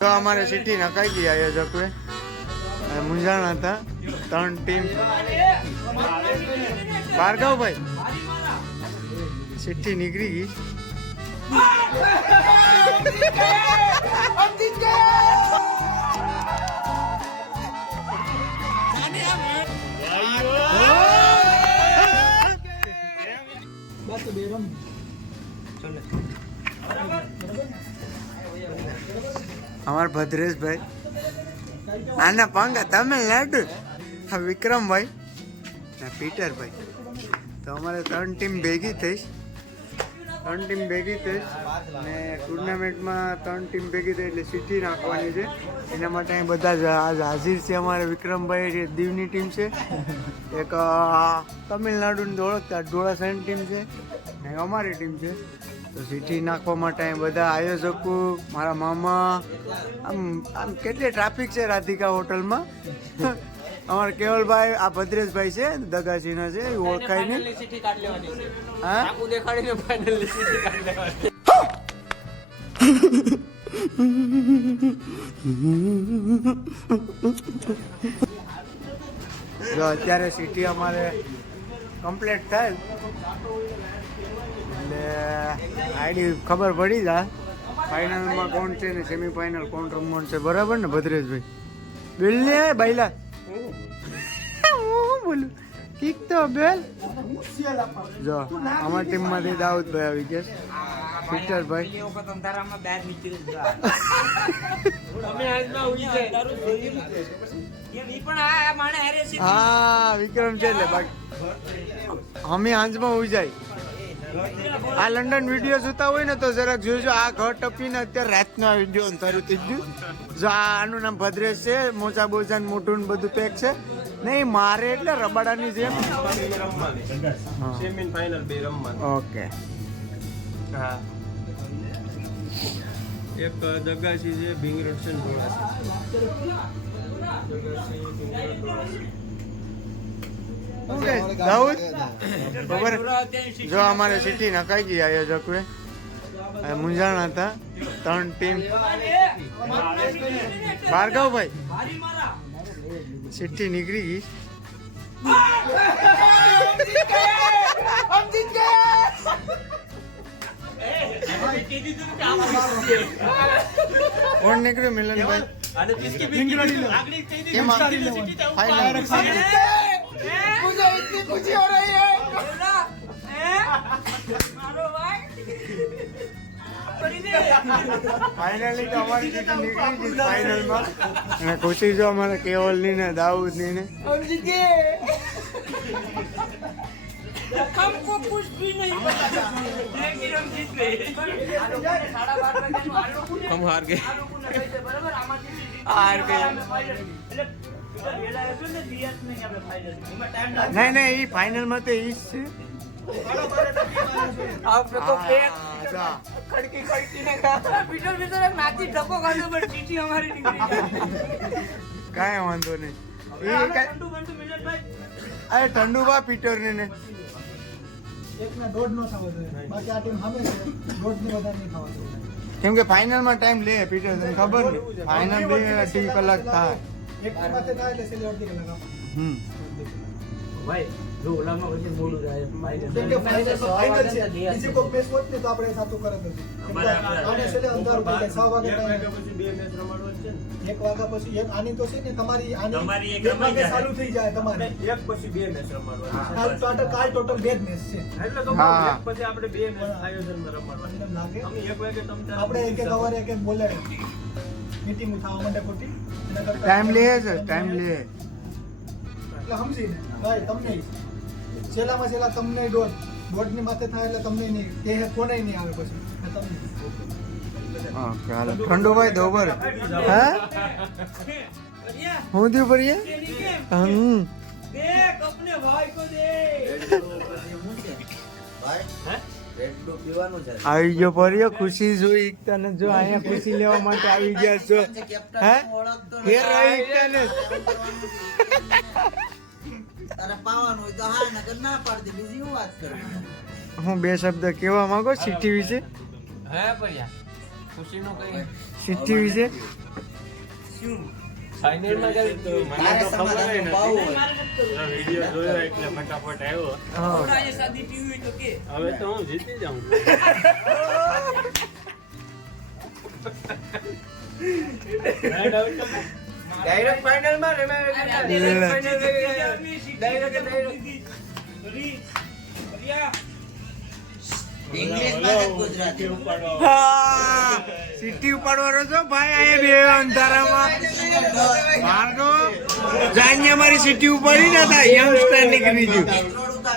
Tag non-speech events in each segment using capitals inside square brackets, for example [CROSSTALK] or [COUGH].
તો અમારે સિટી નકાઈ ગઈ આયોજકોએ મૂંઝાણા હતા. ત્રણ ટીમ ભાર્ગવભાઈ સિટી નીકળી ગઈ. અમારા ભદ્રેશભાઈ. આના પાંગા તમિલનાડુ. વિક્રમભાઈ ને પીટરભાઈ. તો અમારે ત્રણ ટીમ ભેગી થઈશ ત્રણ ટીમ ભેગી થઈશ ને ટુર્નામેન્ટમાં ત્રણ ટીમ ભેગી થઈ એટલે સિટી નાખવાની છે. એના માટે અહીં બધા જ હાજર છે અમારે વિક્રમભાઈ દીવની ટીમ છે. એક તમિલનાડુની ઓળખતા ડોળા ટીમ છે ને અમારી ટીમ છે. તો સિટી નાખવા માટે બધા આયોજકો મારા મામા આમ આમ કેટલી ટ્રાફિક છે રાધિકા હોટલમાં? [LAUGHS] અમારા કેવલભાઈ આ ભદ્રેશભાઈ છે દગાજીના છે એ ઓળખાય નહીં. હા? અત્યારે સિટી અમારે કમ્પ્લીટ થાય. એટલે આઈડી ખબર પડી જા ફાઇનલમાં કોણ છે ને સેમીફાઇનલ કોણ રમવાનું છે બરાબર ને ભદ્રેશભાઈ? બેલ ને બાઈલા હું બોલું? કીક તો બેલ. જો અમારી ટીમમાંથી દાઉદભાઈ આવી ગયા પીટરભાઈ હા, વિક્રમ છે એટલે બાકી. અમે હાંજમાં ઉજાય આ લંડન વીડિયો જોતા હોય ને તો જરાક જોજો, આ ઘર ટપીને અત્યારે રાતનો વીડિયો અંધારું થઈ ગયું. જો આ આનું નામ ભદ્રેશ છે મોચા બોજા મોટું ને બધું પેક છે. નહીં, મારે એટલે રબાડાની જેમ. સેમી ઓકે. હા. એક દગાસી છે ભીંગરટ છે ને ધોળાસી ઓકે દાઉદ ખબર જો અમારે સિટી નકાઈ ગઈ આયોજકોએ મૂંઝાણા હતા. ત્રણ ટીમ. ભાર્ગવભાઈ સિટી નીકળી ગઈ. કોણ નીકળ્યું મિલનભાઈ? એમાં ફાઇનલ ફાઇનલી તો અમારી ટીમ નીકળી ગઈ ફાઇનલમાં અને ખુશી જો અમારે કેવલની ને દાઉદની ને हमको कुछ भी नहीं पता लेकिन हम जीत गए हम हार गए हार गए। નહીં નહીં એ ફાઇનલમાં તો એ જ છે. કઈ વાંધો નહીં. અરે ઠંડુ બા કેમ કે ફાઇનલમાં ટાઈમ લે પીટર ખબર ને ફાઇનલ બે અઢી કલાક થાય. একটু એક તમારી આની તમારી થઈ જાય તમારે. એક પછી બે મેચ રમાડવા કાલ ટોટલ બે મેચ છે. એટલે આપણે બે આયોજનમાં રમાડવા એક આપણે એક એક અવર એક એક બોલે. મીટિંગ થવા માટે ખોટી. ટાઈમ લે છે ટાઈમ લે. એટલે સમજી ભાઈ તમને છેલ્લામાં છેલ્લા તમને દોઢ દોઢની માથે થાય એટલે તમને નહીં. તે કોને નહીં આવે પછી? હા ચાલો. ઠંડો ભાઈ દોબર હે? હું થયું પડીએ હમ. આવી ગયો પર્યો ખુશી જોઈ એકતા ને જો અહીંયા ખુશી લેવા માટે આવી ગયા છો. હે? રહી એકતા ને તો હા નકર ના પાડતી બીજી હું વાત કરું? હું બે શબ્દ કેવા માંગો સિટી વિશે? હે ભૈયા ખુશીનો કઈ? સિટી વિશે? ફાઇનલમાં ગઈ તો મને ખબર જોયો એટલે ફટાફટ આવ્યો હા સાદી ટીવી તો કે હવે તો હું જીતી જાઉં ડાયરેક્ટ ફાઇનલમાં? સિટી ઉપાડવાનો છો? ભાઈ અહીંયા બે અંધારામાં. મારનો જાન્ય મારી સિટી ઉપાડી ના યંગસ્ટર નીકળી ગયું.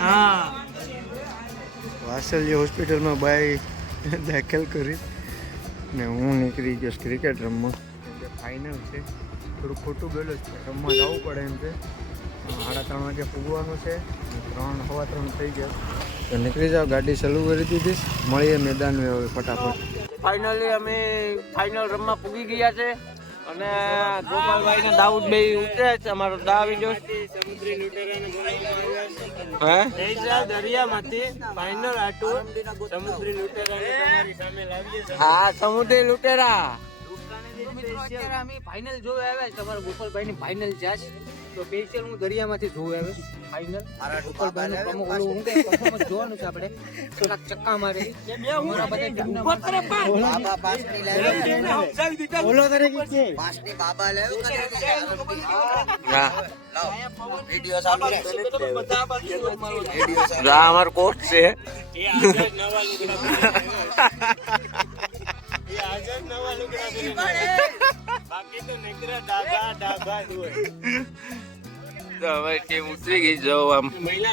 હા. વાસલ્ય હોસ્પિટલમાં ભાઈ દાખલ કરી ને હું નીકળી ગયો ક્રિકેટ રમવા. ફાઇનલ છે. થોડું ખોટું ગયેલું છે. રમવા જવું પડે એમ છે. સાડા ત્રણ વાગે પૂગવાનું છે. ત્રણ સવા ત્રણ થઈ ગયા. તો નીકળી જાઓ ગાડી ચાલુ કરી દીધી. મળીએ મેદાન હવે ફટાફટ. ફાઇનલી અમે ફાઇનલ રમવા પૂગી ગયા છે. અને ગોપાલભાઈ ને દાઉદ બે ઉતરે છે અમારો દાવી જો. હે? દરિયામાંથી ફાઇનલ આટું સમુદ્રી લૂંટેરાને તમારી સામે લાવીએ હા સમુદ્રી લૂંટેરા. અમે ફાઇનલ જોવે આવ્યા છે. તમારા ગોપાલભાઈ ની ફાઇનલ છે આજ. તો સ્પેશિયલ હું દરિયામાંથી જોવા આવ્યો ફાઇનલ ગોપાલભાઈ નું પ્રમુખ ઓલું હું કઈ જોવાનું છે આપણે. થોડાક ચક્કા મારે. અમારા બધા ટીમના બાબા પાસની લાવ્યો. પાસની બાબા લાવ્યો કે નહીં? હા. લાવો. વીડિયો ચાલુ રહે. વીડિયો ચાલુ. રા અમાર કોચ છે. [LAUGHS] તો હવે ટીમ ઉતરી ગઈ જો આમ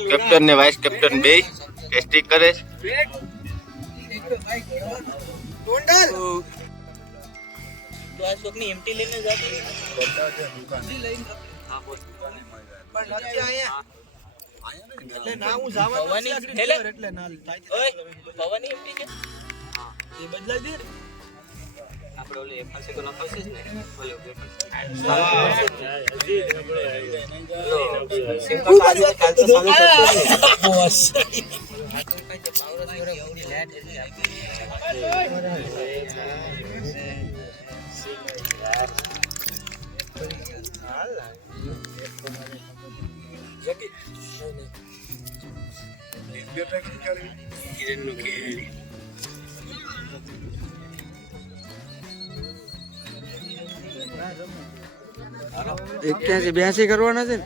કેપ્ટન ને વાઇસ કેપ્ટન બે ટેસ્ટિંગ કરે આપણે ઓલી પાસે કોનો પાસે ને ઓલી બોસ Dia tak kira. એક્યાસી બ્યાસી કરવાના છે ને?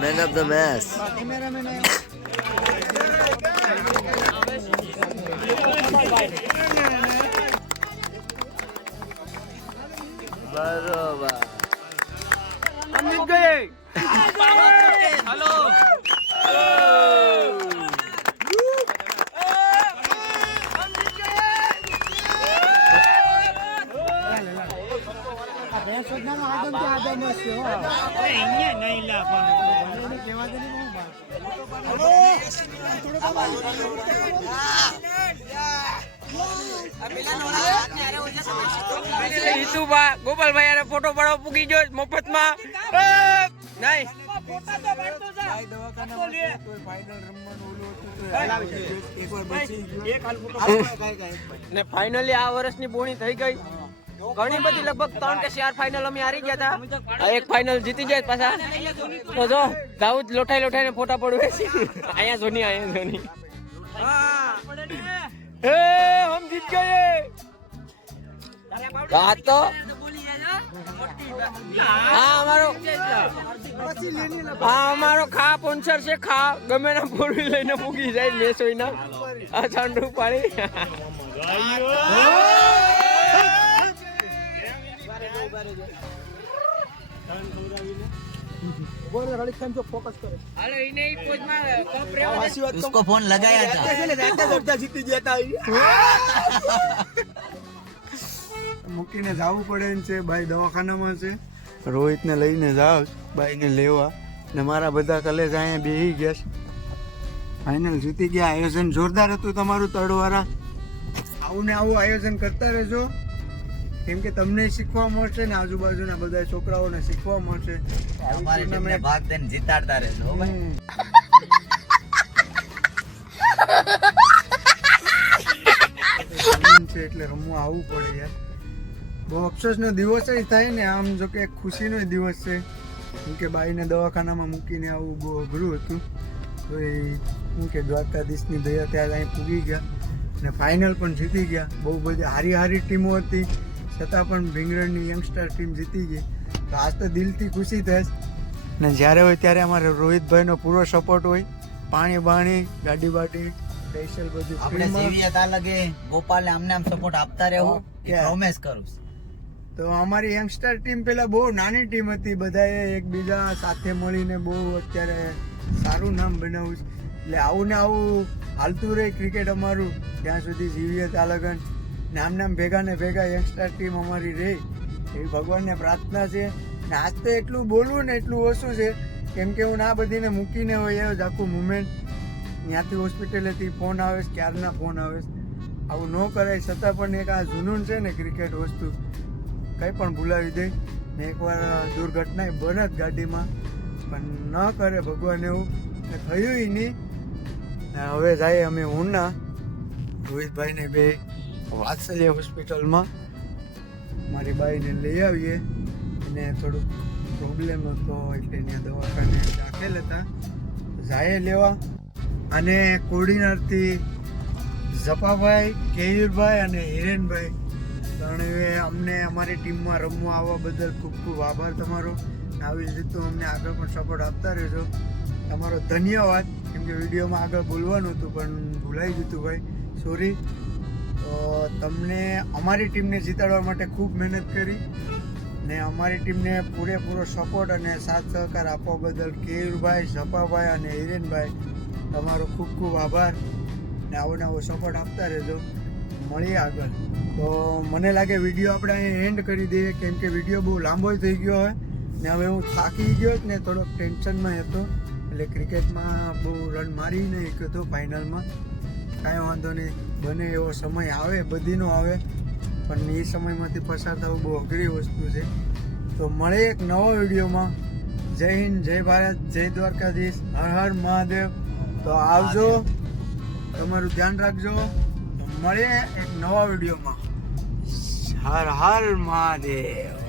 મેન ઓફ ધ મેચ બરોબર અમિત ગયે હલો ગોપાલભાઈ યાર ફોટો પાડવા પૂગી ગયો મફતમાં નહીં ફોટા તો પાડતો જા. ભાઈ દવાખાનામાં તો લે. છે, તોય final રમવાનું ઓલું હતું તોય હાલ્યો છે. એકવાર બચી ગયો. એક હાલ ફોટો ને ફાઇનલી આ વર્ષની પૂર્ણી થઈ ગઈ ઘણી બધી લગભગ ત્રણ કે ચાર ફાઇનલ અમે હારી ગયા હતા એક ફાઇનલ જીતી જાય પાછા. તો જો, દાઉદ લોઠાઈ લોઠાઈને ફોટા પડવે અહીંયા ધોની અહીંયા ધોની. એ, હમ જીત ગયે. હા તો હા, અમારો હા, અમારો ખા સ્પોન્સર છે, ખા. ગમે ના લઈને મૂકી જાય ઉતારે છે ત્રણ સમજાવીને બોલ રડી કેમ છો ફોકસ કરો. અરે એને ઈ પોજમાં કપ રેવા વાસી [LAUGHS] મૂકીને જવું પડે ને છે ભાઈ દવાખાનામાં છે. રોહિતને લઈને જાવ ભાઈને લેવા. ને મારા બધા કલેજ અહીંયા બેહી ગયા છે. ફાઇનલ જીતી ગયા. આયોજન જોરદાર હતું તમારું તળવાળા આવું ને આવું આયોજન કરતા રહેજો. કેમ કે તમને શીખવા મળશે ને આજુબાજુના બધા છોકરાઓને શીખવા મળશે. અમારી તમને ભાગ દઈને જીતાડતા રહેશો છે એટલે રમવા આવવું પડે યાર. બહુ અફસોસનો દિવસ જ થાય ને આમ જો કે ખુશીનો દિવસ છે. કેમ કે બાઈને દવાખાનામાં મૂકીને આવું બહુ અઘરું હતું. તો એ શું કે દ્વારકાધીશની દયા ત્યારે અહીં પૂગી ગયા ને ફાઇનલ પણ જીતી ગયા. બહુ બધી હારી હારી ટીમો હતી. છતાં પણ ભીંગરણની યંગસ્ટર ટીમ જીતી ગઈ. તો આજ તો દિલથી ખુશી થાય ને જ્યારે હોય ત્યારે અમારે રોહિતભાઈનો પૂરો સપોર્ટ હોય. પાણી બાણી ગાડી બાડી સ્પેશિયલ બધું આપણે free માં. સીવીએ તા લગે ગોપાલ ને આમને આમ સપોર્ટ આપતા રહેવું. પ્રોમિસ કરું તો અમારી યંગસ્ટર ટીમ પેલા બહુ નાની ટીમ હતી બધાએ એકબીજા સાથે મળીને બહુ અત્યારે સારું નામ બનાવ્યું છે. એટલે આવું ને આવું હાલતું રહે ક્રિકેટ અમારું ત્યાં સુધી જીવીએ તાલગન નામ નામ ભેગા ને ભેગા યંગસ્ટર ટીમ અમારી રહે એવી ભગવાનને પ્રાર્થના છે. ને આજ તો એટલું બોલવું ને એટલું ઓછું છે, કેમ કે હું ના બધીને મૂકીને હોય જ આખું મુમેન્ટ ત્યાંથી હોસ્પિટલેથી ફોન આવે ક્યારના ફોન આવે આવું ન કરાય, છતાં પણ એક આ જુનૂન છે ને ક્રિકેટ વસ્તુ, કંઈ પણ ભૂલાવી દે. ને એકવાર દુર્ઘટના બને જ ગાડીમાં. પણ ન કરે ભગવાન એવું, ને થયું નહીં. હવે જાય અમે ઉના. રોહિતભાઈને બે. વાત્સલ્ય હોસ્પિટલમાં મારી બાઈને લઈ આવીએ. એને થોડુંક પ્રોબ્લેમ હતો એટલે ત્યાં દવાખાને દાખલ હતા. જાય લેવા. અને કોડીનારથી ઝપાભાઈ કેયુરભાઈ અને હિરેનભાઈ ત્રણેય અમને અમારી ટીમમાં રમવા આવવા બદલ ખૂબ ખૂબ આભાર તમારો. આવી જ રીતનું અમને આગળ પણ સપોર્ટ આપતા રહેજો. તમારો ધન્યવાદ. કેમ કે વિડીયોમાં આગળ બોલવાનું હતું, પણ ભૂલાઈ ગયું હતું ભાઈ. સોરી તો તમને અમારી ટીમને જીતાડવા માટે ખૂબ મહેનત કરી ને અમારી ટીમને પૂરેપૂરો સપોર્ટ અને સાથ સહકાર આપવા બદલ કેયુરભાઈ ઝપાભાઈ અને હિરેનભાઈ તમારો ખૂબ ખૂબ આભાર ને આવો નવો સપોર્ટ આપતા રહેજો. મળીએ આગળ. તો મને લાગે વીડિયો આપણે અહીં એન્ડ કરી દઈએ, કેમ કે વીડિયો બહુ લાંબો થઈ ગયો હોય ને હવે હું થાકી ગયો જ ને થોડોક ટેન્શનમાં હતો એટલે ક્રિકેટમાં બહુ રન મારી નહીં હતો ફાઇનલમાં કાંઈ વાંધો નહીં. બને એવો સમય આવે, બધીનો આવે, પણ એ સમયમાંથી પસાર થવું બહુ અઘરી વસ્તુ છે. તો મળે એક નવા વિડીયોમાં. જય હિન્દ, જય ભારત, જય દ્વારકાધીશ, હર હર મહાદેવ. તો આવજો. તમારું ધ્યાન રાખજો. મળે એક નવા વિડીયોમાં. હર હર મહાદેવ.